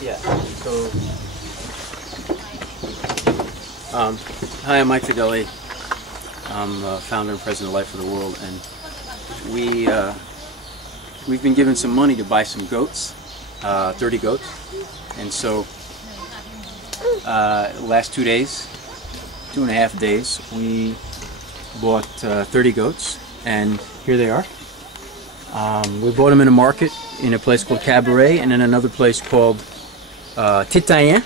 Yeah. So, hi, I'm Mike Fideli. I'm founder and president of Life for the World, and we've been given some money to buy some goats, 30 goats, and so last 2 days, 2.5 days, we bought 30 goats, and here they are. We bought them in a market in a place called Cabaret, and in another place called Titayen,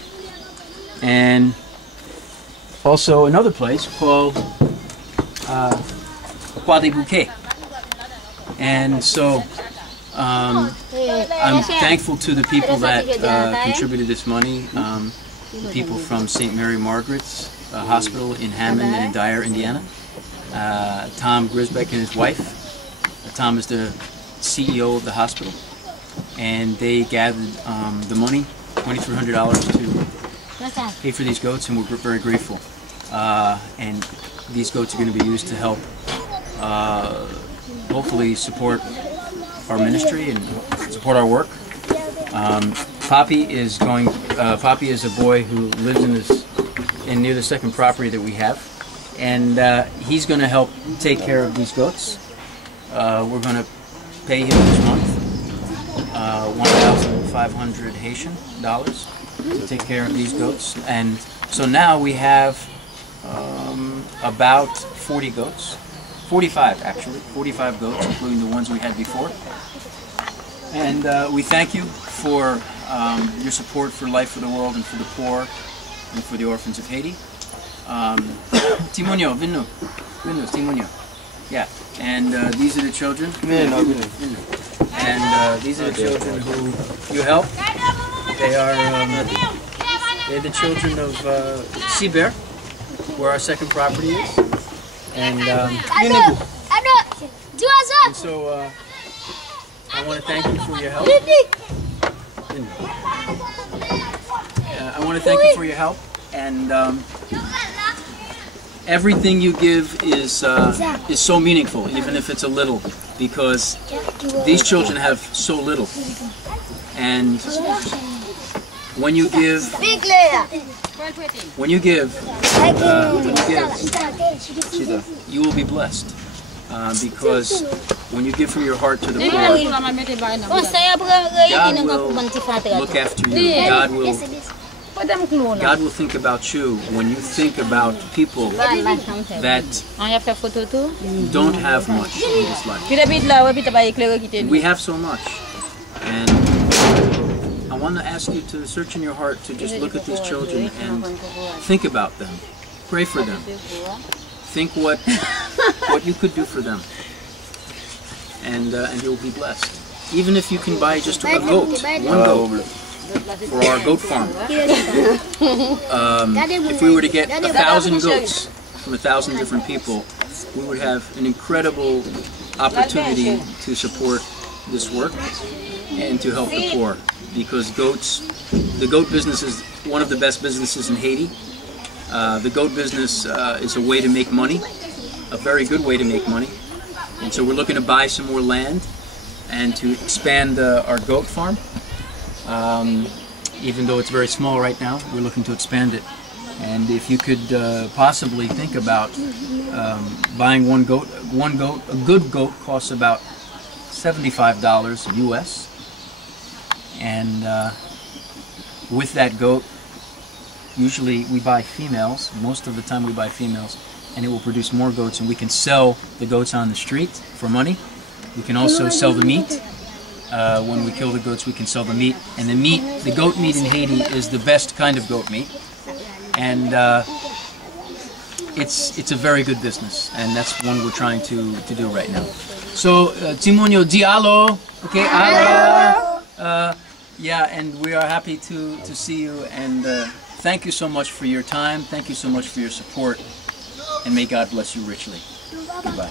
and also another place called Croix des Bouquets. And so I'm thankful to the people that contributed this money, the people from St. Mary Margaret's Hospital in Hammond and in Dyer, Indiana. Tom Grisbeck and his wife. Tom is the CEO of the hospital, and they gathered the money, $2,300, to pay for these goats, and we're very grateful. And these goats are going to be used to help hopefully support our ministry and support our work. Poppy is a boy who lives near the second property that we have, and he's going to help take care of these goats. We're going to pay him this month 1,500 Haitian dollars to take care of these goats, and so now we have about 40 goats, 45 actually, 45 goats, including the ones we had before. And we thank you for your support for Life for the World and for the poor and for the orphans of Haiti. Timonio, vinu, Timonio. Yeah, and these are the children. And these are the children who you help. They're the children of Ciber, where our second property is. And so I want to thank you for your help. I want to thank you for your help, and everything you give is so meaningful, even if it's a little, because these children have so little, and when you give, you will be blessed, because when you give from your heart to the poor, God will look after you. God will think about you when you think about people that don't have much in this life. We have so much, and I want to ask you to search in your heart to just look at these children and think about them, pray for them, think what you could do for them, and you'll be blessed. Even if you can buy just a goat, one goat, for our goat farm. If we were to get 1,000 goats from 1,000 different people, we would have an incredible opportunity to support this work and to help the poor, because the goat business is one of the best businesses in Haiti. The goat business is a way to make money, a very good way to make money, and so we're looking to buy some more land and to expand our goat farm. Even though it's very small right now, we're looking to expand it. And if you could possibly think about buying one goat, a good goat costs about $75 US. And with that goat, usually we buy females. Most of the time we buy females, and it will produce more goats, and we can sell the goats on the street for money. We can also sell the meat. When we kill the goats, we can sell the meat, and the goat meat in Haiti is the best kind of goat meat, and it's a very good business, and that's one we're trying to do right now. So, Timonio, di allo, okay, allo. Yeah, and we are happy to see you, and thank you so much for your time. Thank you so much for your support, and may God bless you richly. Goodbye.